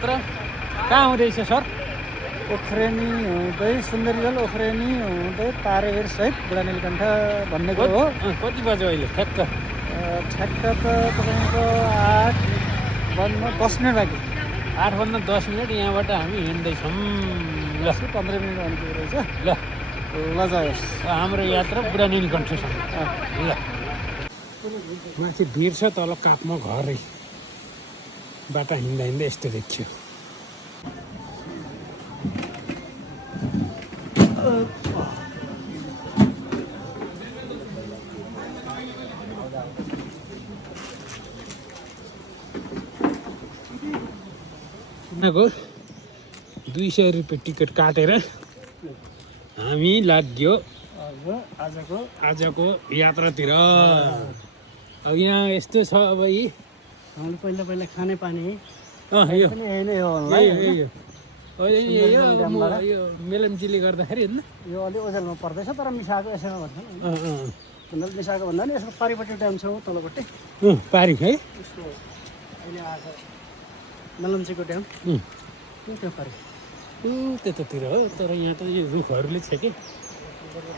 कहाँ हुँदैछ सर? ओख्रेनी हुँदै सुन्दरीजल ओख्रेनी हुँदै पारेर सहित बुढा नीलकण्ठ भन्ने कुरो हो। कति बज्यो अहिले ठ्याक्क? ठ्याक्क त तपाईँको 8:10 मिनट बाँकी। 8:10 यहाँबाट हामी हिँड्दैछौँ। ल 15 मिनट भनेको रहेछ। ल ल जाओस् हाम्रो यात्रा बुढा नीलकण्ठसम्म। ल माथि भिर छ, तल कापमा घरै। बाटा हिँड्दा हिँड्दै यस्तो देखियो। उनीहरूको 200 रुपियाँ टिकट काटेर हामी लाग्यो आजको यात्रातिर। अब यहाँ यस्तो छ अब यी हामीले पहिला खाने पानी यो पनि यही नै हो होला। यो मेलम्चीले गर्दाखेरि होइन, यो अलि ओझेलमा पर्दैछ तर मिसाएको यसैमा भन्छ नि। मिसाएको भन्दा नि यसको पारिपट्टि ड्याम छ तलपट्टि पारी है यसको अहिले आएको मेलम्चीको ड्याम त्यो पारि त्यतातिर हो। तर यहाँ त यो रुखहरूले छ कि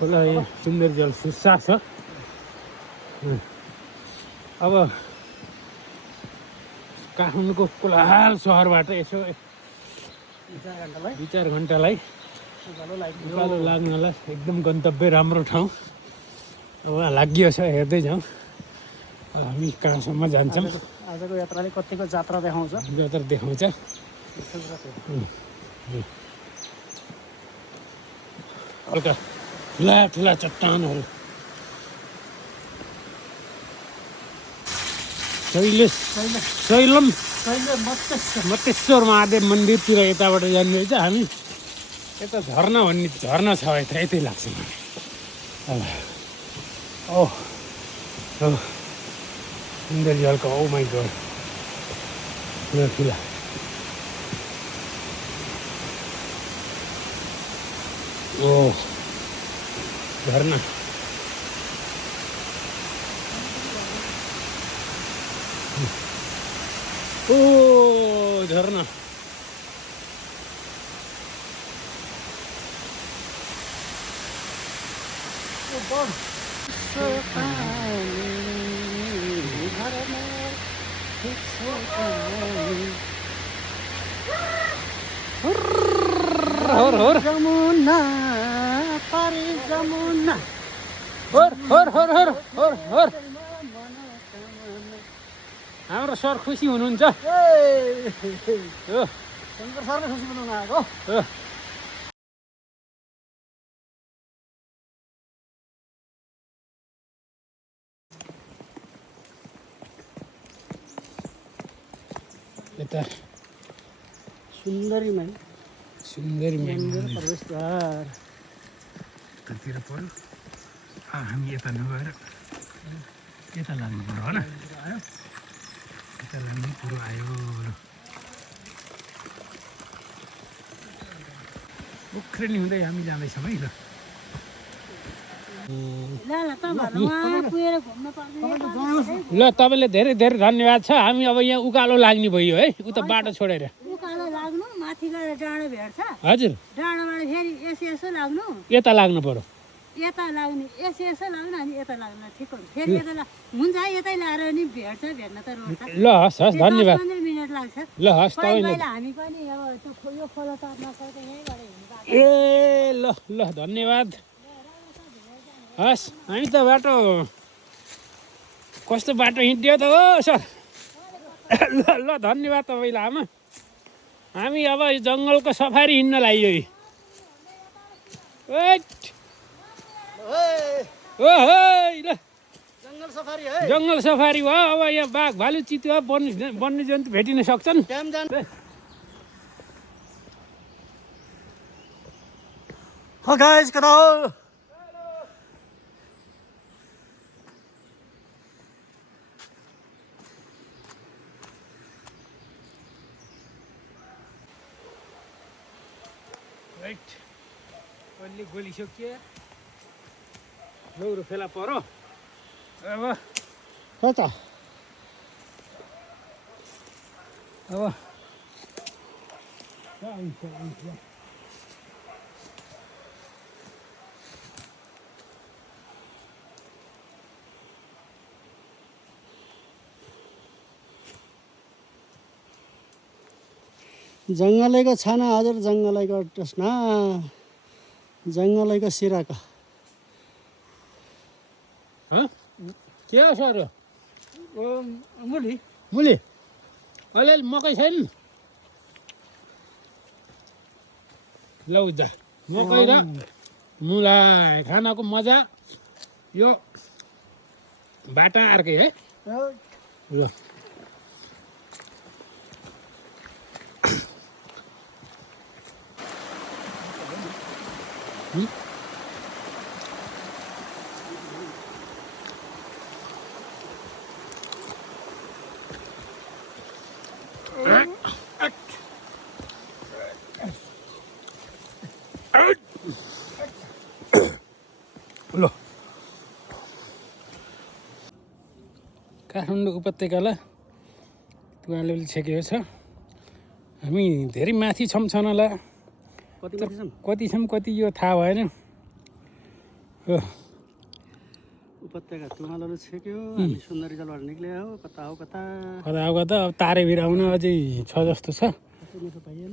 खोला यो सुन्दर जल सुस्सा छ। अब काठमाडौँको कोलाहल सहरबाट यसो 2-4 घन्टालाई उकालो लाग्नलाई एकदम गन्तव्य राम्रो ठाउँ अब लागियो छ। हेर्दै जाउँ हामी कहाँसम्म जान्छौँ। आजको यात्राले कतिको जात्रा देखाउँछ। हल्का ठुला चट्टानहरू शैलम मत्तेश्वर महादेव मन्दिरतिर यताबाट जाने रहेछ। हामी यता झर्ना भन्ने झर्ना छ यतै लाग्छ मलाई। ओह सुन्दर जलको ओ माई गड ठुला ओ झरना। ओ झरना जमुना पारी जमुना हाम्रो सर खुसी हुनुहुन्छ। शङ्कर सरले खुसी बनाउनु आएको। यता सुन्दरी मन्दिर प्रवेशद्वार यतातिर पऱ्यो। हामी यता नगएर यता लाग्नु पऱ्यो होइन। यता लाग्नु कुरो आयो। उख्रेनी हुँदै हामी जाँदैछौँ है। ल तपाईँले धेरै धेरै धन्यवाद छ। हामी अब यहाँ उकालो लाग्ने भयो है, उता बाटो छोडेर। उकालो लाग्नु माथि गएर डाँडो भेट्छ। हजुर डाँडोबाट फेरि यसो लाग्नु यता लाग्नु पर्यो। यता लाग्ने यसो लाग्नु अनि यता लाग्नु ठिक हुन्छ। फेरि यता हुन्छ यतै लाएर नि भेट्न त रोड त। ल हस् धन्यवाद। 15 मिनट लाग्छ। ल हस् तपाईँले हामी पनि अब त्यो यो खोला तर्न सक्छ यहीँबाट हिँड्नु। ए ल धन्यवाद। हस् हामी त बाटो कस्तो बाटो हिँड्यो त हो सर। ल धन्यवाद तपाईँलाई आमा। हामी अब जङ्गलको सफारी हिँड्न लाग्यो। ल जङ्गल सफारी भयो। अब यहाँ बाघ भालु चितुवा वन्यजन्तु भेटिन सक्छन्। गाइस कता हो? राइट अलि गोली सकियो। लौरो फेला परो। अब कता अब आउँछ जङ्गलैको छाना हजुर जङ्गलैको टस्ना जङ्गलैको सिराका के हो सर मुली मुली अलिअलि मकै छैन लौ जा मकै र मुला खानाको मजा यो बाटा अर्कै है ल ल काठमाडौँ उपत्यकालाई तुवाले छेकेको छ हामी धेरै माथि छौँ छनला कति कति छन् कति छौँ कति यो थाहा भएन हो उपत्यका तुमालोले छेक्यो हामी सुन्दरी जलबाट निक्ले हो कता हो कता कता अब तारेभिर आउन अझै छ जस्तो छ पाइएन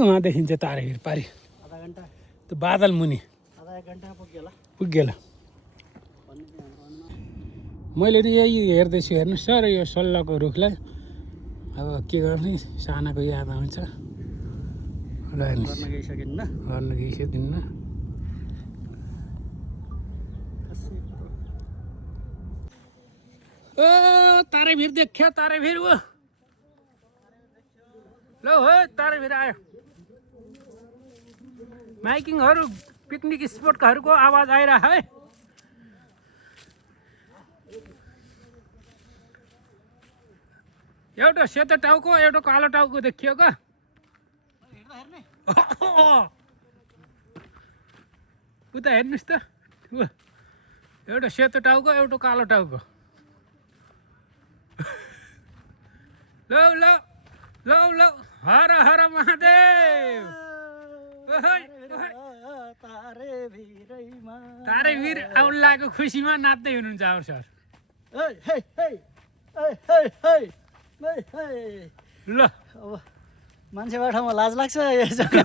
उहाँ देखिन्छ तारेभिर पारि आधा घन्टा त्यो बादल मुनि आधा एक घन्टा पुग्यो पुगेला भन्ने चाहिँ हाम्रो अनुमान मैले नि यही हेर्दैछु हेर्नुहोस् सर यो सल्लाहको रुखलाई अब के गर्ने सानाको याद आउँछ ल हेर्नुहोस् गर्न गइसकिन्न गर्न गइसकिन्न ओ तारेभिर देख्यो तारेभिर ऊ ल हो तारेभिर आयो माइकिङहरू पिकनिक स्पोटकाहरूको आवाज आइरह है एउटा सेतो टाउको एउटा कालो टाउको देखियो का उता हेर्नुहोस् त एउटा सेतो टाउको एउटा कालो टाउको लौ लौ लौ लौ हर हर महादेव तारेभिर आउनु लागेको खुसीमा नाच्दै हुनुहुन्छ अब सर ल अब मान्छेबाट म लाज लाग्छ यो जग्गा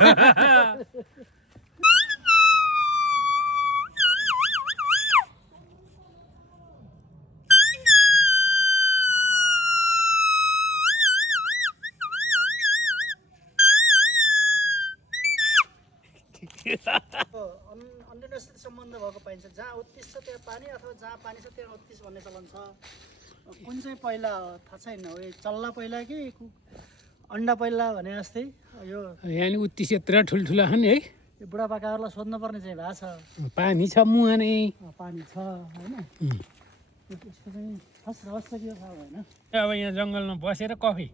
अन्यनशील सम्बन्ध भएको पाइन्छ जहाँ उत्तिस छ त्यहाँ पानी अथवा जहाँ पानी छ त्यहाँ उत्तिस भन्ने चलन छ कुन चाहिँ पहिला थाहा छैन हो चल्ला पहिला कि अन्डा पहिला भने जस्तै यो यहाँ नि उत्तिस यत्र ठुल्ठुला छन् है यो बुढापाकाहरूलाई सोध्नुपर्ने चाहिँ भएको छ पानी छ मुहा नै पानी छ होइन यसको चाहिँ खास रहस्य के थाहा भएन अब यहाँ जङ्गलमा बसेर कफी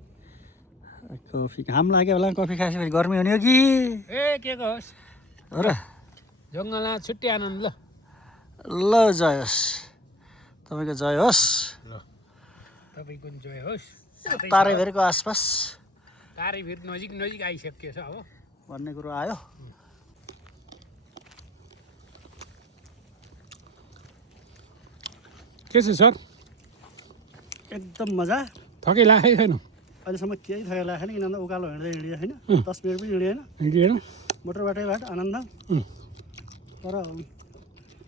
कफी घाम लाग्यो होला कफी खाएपछि गर्मी हुने हो कि ए के को होस् हो र जङ्गलमा छुट्टै आनन्द ल ल जय होस् तपाईँको जय होस् ल तपाईँको जय होस् तारेभिरको आसपास तारेभिर नजिक नजिक आइसकेको छ अब भन्ने कुरो आयो के छ सर एकदम मजा थकै लागेको छैन अहिलेसम्म केही थयो लागेको छैन किनभने उकालो हिँड्दै हिँडियो होइन 10 मिनट पनि हिँडिएन हिँडिएन मोटरबाटैबाट आनन्द तर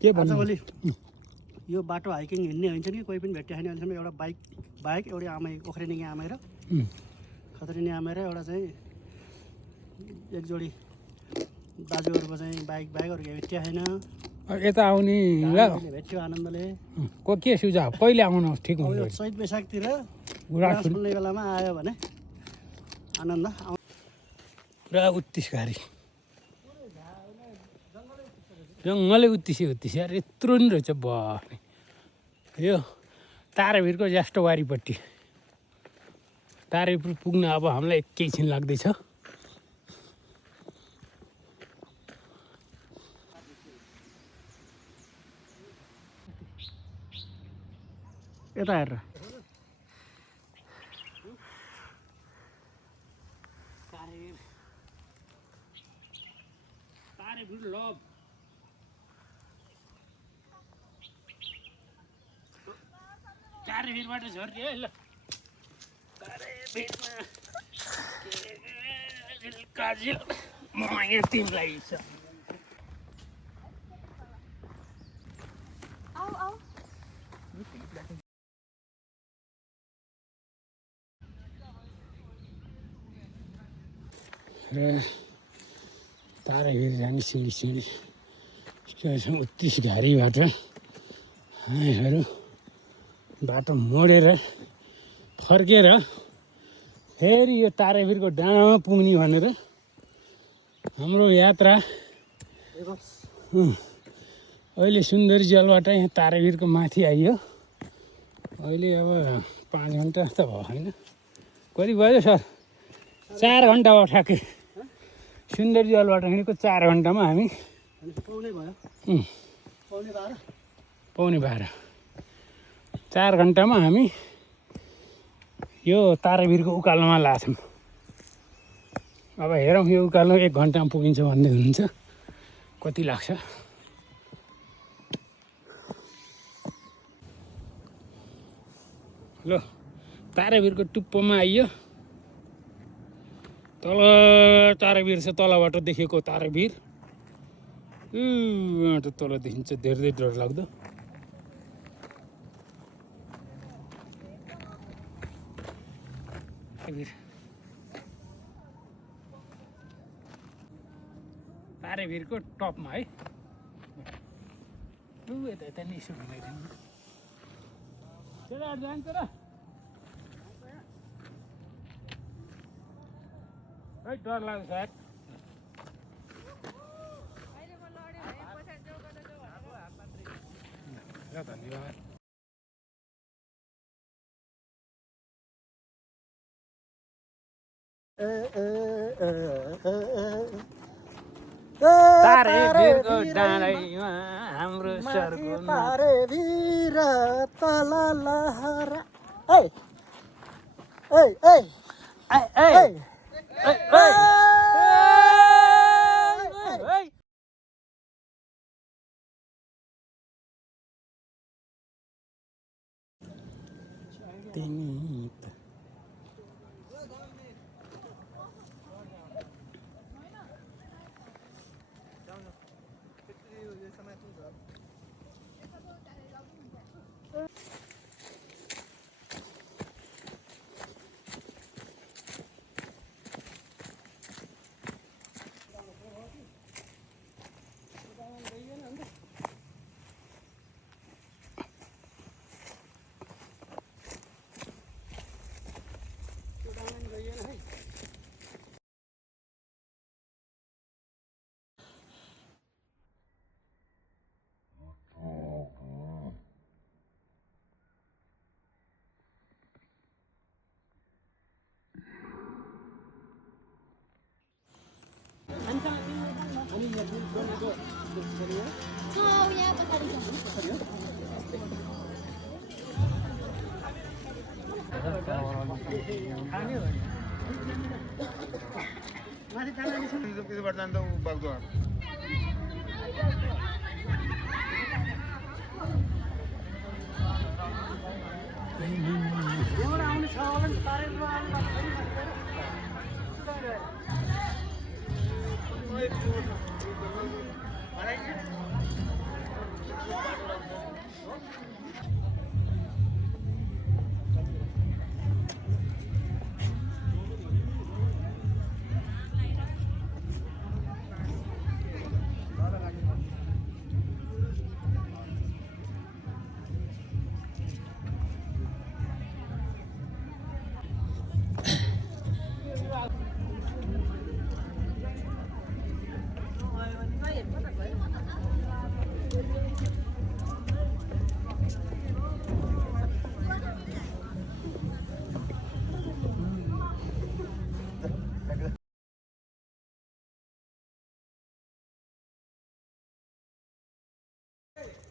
के भन्नु आजभोलि यो बाटो हाइकिङ हिँड्ने हुन्छ नि कोही पनि भेट्यो छैन अहिलेसम्म एउटा बाइक एउटै आमै ओख्रिने आमै र खत्रिने आमै र एउटा चाहिँ एक जोडी दाजुहरूको चाहिँ बाइकहरू भेट्यो छैन यता आउने ल भेट्यो आनन्दले को के सुझाव कहिले आउनु ठिक हुन्छ चैत वैशाखतिर गुराँस फुल्ने बेलामा आयो भने आनन्द पुरा उत्तिसघारी जङ्गलै उत्तिसी यार यत्रो नि रहेछ बस्ने यो तारेभिरको ज्याष्ट वारीपट्टि तारेभिर पुग्न अब हामीलाई एकैछिन लाग्दैछ यता हेरेर तारेभिर लभ तारेभिरबाट झर्ने है ल तारेभिरमा काजिल म यहाँ तिमीलाई छ र तारेभिर जाने सिँढी उत्तिस घारीबाट हामीहरू बाटो मोडेर फर्केर फेरि यो तारेभिरको डाँडामा पुग्ने भनेर हाम्रो यात्रा अहिले सुन्दरी जलबाट यहाँ तारेभिरको माथि आइयो अहिले अब 5 घन्टा जस्तो भयो होइन कति भयो सर 4 घन्टा भयो ठ्याक्कै सुन्दरी जलबाट हिँडेको 4 घन्टामा हामी पाउने 12 4 घन्टामा हामी यो तारेभिरको उकालोमा लाग्छौँ अब हेरौँ यो उकालो 1 घन्टामा पुगिन्छ भन्ने हुनुहुन्छ कति लाग्छ ल तारेभिरको टुप्पोमा आइयो तल तारेभिर छ तलबाट देखेको तारेभिर तल देखिन्छ धेरै डर लाग्दो तारेभिरको टपमा है यता निसो मिलाइदिनु जान्छ र है डर लाग्छ सायद धन्यवाद तारेभिरको डाँडामा हाम्रो सरको तारेभिर तल लहरा ए ए ए ए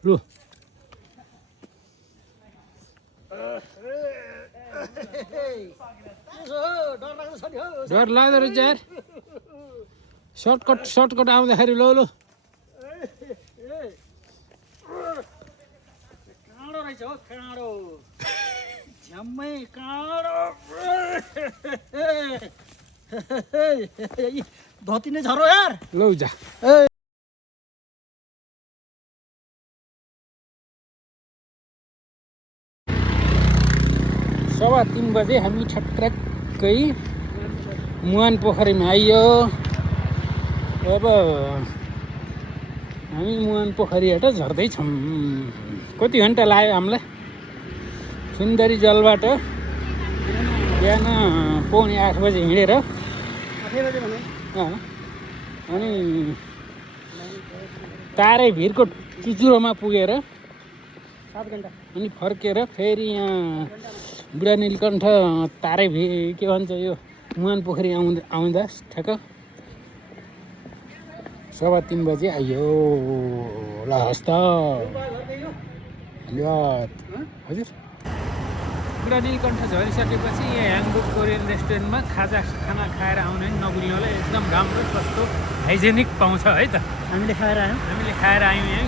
लु डर लाग्दो रहेछ यार सर्टकट आउँदाखेरि लो काँडो रहेछ हो काँडो झ्याम्मै काँडो धोती नै झरो यार लौ जा ए 3:15 बजे हामी ठट्टक्कै मुहान पोखरीमा आइयो। अब हामी मुहान पोखरीबाट झर्दैछौँ। कति घन्टा लाग्यो हामीलाई सुन्दरी जलबाट बिहान 7:45 बजे हिँडेर 8 बजे भने अनि तारै भिरको चुचुरोमा पुगेर 7 घन्टा अनि फर्केर फेरि यहाँ बुढा नीलकण्ठ तारै के भन्छ यो मुहान पोखरी आउँदा ठ्याक्क 3:15 बजे आइयो। ल हस्त धन्यवाद हजुर। बुढा नीलकण्ठ झरिसकेपछि यहाँ ह्याङबुक कोरियन रेस्टुरेन्टमा खाना खाएर आउने नभुल्नु होला। एकदम राम्रो सस्तो हाइजेनिक पाउँछ है त। हामीले खाएर आयौँ हामीले खाएर आयौँ यहाँ